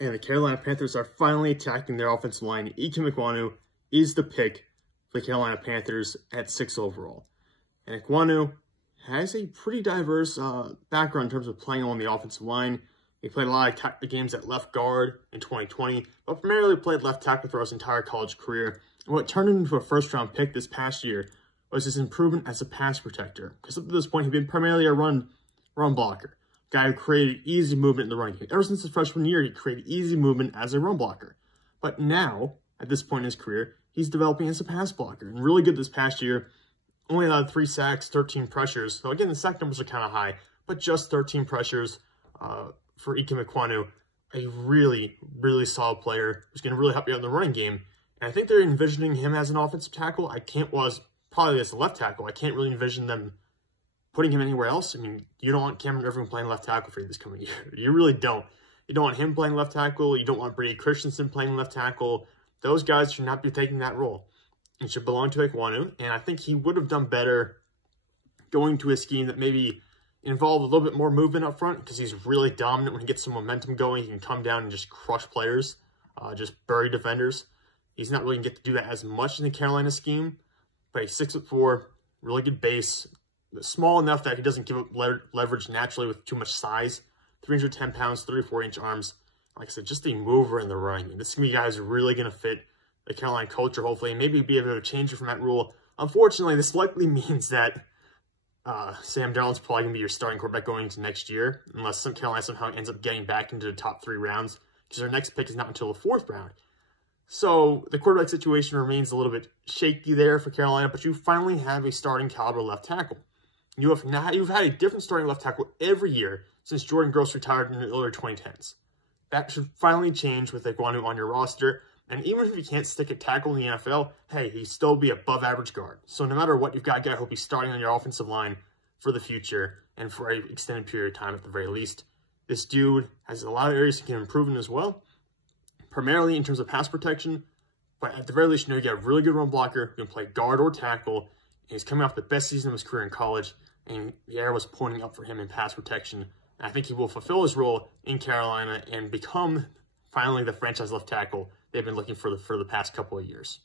And the Carolina Panthers are finally attacking their offensive line. Ikem Ekwonu is the pick for the Carolina Panthers at 6 overall. And Ekwonu has a pretty diverse background in terms of playing on the offensive line. He played a lot of games at left guard in 2020, but primarily played left tackle throughout his entire college career. And what turned him into a first-round pick this past year was his improvement as a pass protector. Because up to this point, he'd been primarily a run blocker. Guy who created easy movement in the running game. Ever since his freshman year, he created easy movement as a run blocker. But now, at this point in his career, he's developing as a pass blocker. And really good this past year. Only allowed 3 sacks, 13 pressures. So again, the sack numbers are kind of high, but just 13 pressures for Ikem Ekwonu. A really, really solid player who's going to really help you out in the running game. And I think they're envisioning him as an offensive tackle. Probably as a left tackle. I can't really envision them putting him anywhere else. I mean, you don't want Cameron Irving playing left tackle for you this coming year. You really don't. You don't want him playing left tackle. You don't want Brady Christensen playing left tackle. Those guys should not be taking that role. It should belong to Ekwonu, and I think he would have done better going to a scheme that maybe involved a little bit more movement up front, because he's really dominant when he gets some momentum going. He can come down and just crush players, just bury defenders. He's not really going to get to do that as much in the Carolina scheme, but he's 6'4", really good base, small enough that he doesn't give up leverage naturally with too much size. 310 pounds, 34-inch arms. Like I said, just a mover in the running game. This is going to be guys who are really going to fit the Carolina culture, hopefully, and maybe be able to change it from that rule. Unfortunately, this likely means that Sam Darnold's probably going to be your starting quarterback going into next year, unless Carolina somehow ends up getting back into the top 3 rounds, because their next pick is not until the 4th round. So the quarterback situation remains a little bit shaky there for Carolina, but you finally have a starting caliber left tackle. You've had a different starting left tackle every year since Jordan Gross retired in the early 2010s. That should finally change with Ekwonu on your roster. And even if you can't stick a tackle in the NFL, hey, he'd still be above average guard. So no matter what you've got, I hope he's starting on your offensive line for the future and for an extended period of time at the very least. This dude has a lot of areas he can improve in as well, primarily in terms of pass protection. But at the very least, you know you got a really good run blocker who can play guard or tackle. And he's coming off the best season of his career in college, and the arrow was pointing up for him in pass protection. And I think he will fulfill his role in Carolina and become finally the franchise left tackle they've been looking for the past couple of years.